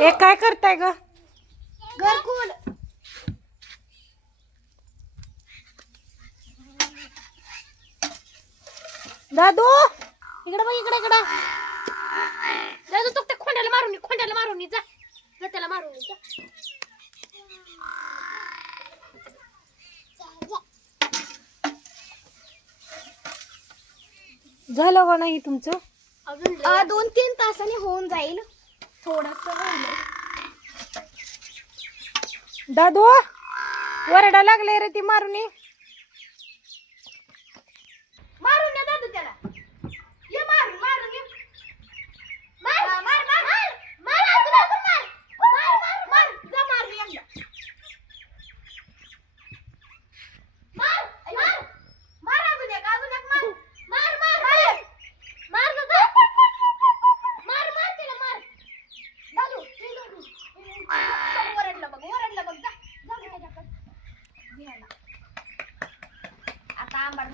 हे काय करताय ग? घरकुल. दादू इकडे बघ, इकडे इकडे. दादू तू त्या खोंड्याला मारून जा. जा त्याला मारून जा. झालं का नाही तुमचं? अजून 2-3 तासांनी होऊन जाईल. थोडस दादू वरडा लागले रे ती मारुनी. मारून या दादू त्याला. ये मारून ये. मार मार मार मार अजून मार. मार जा मार एकदा. मार मार अजून एक मार. मार जा. मार त्याला मार. दादू ओरडलं बघ जा. जा घ्यायला. आता आंबाड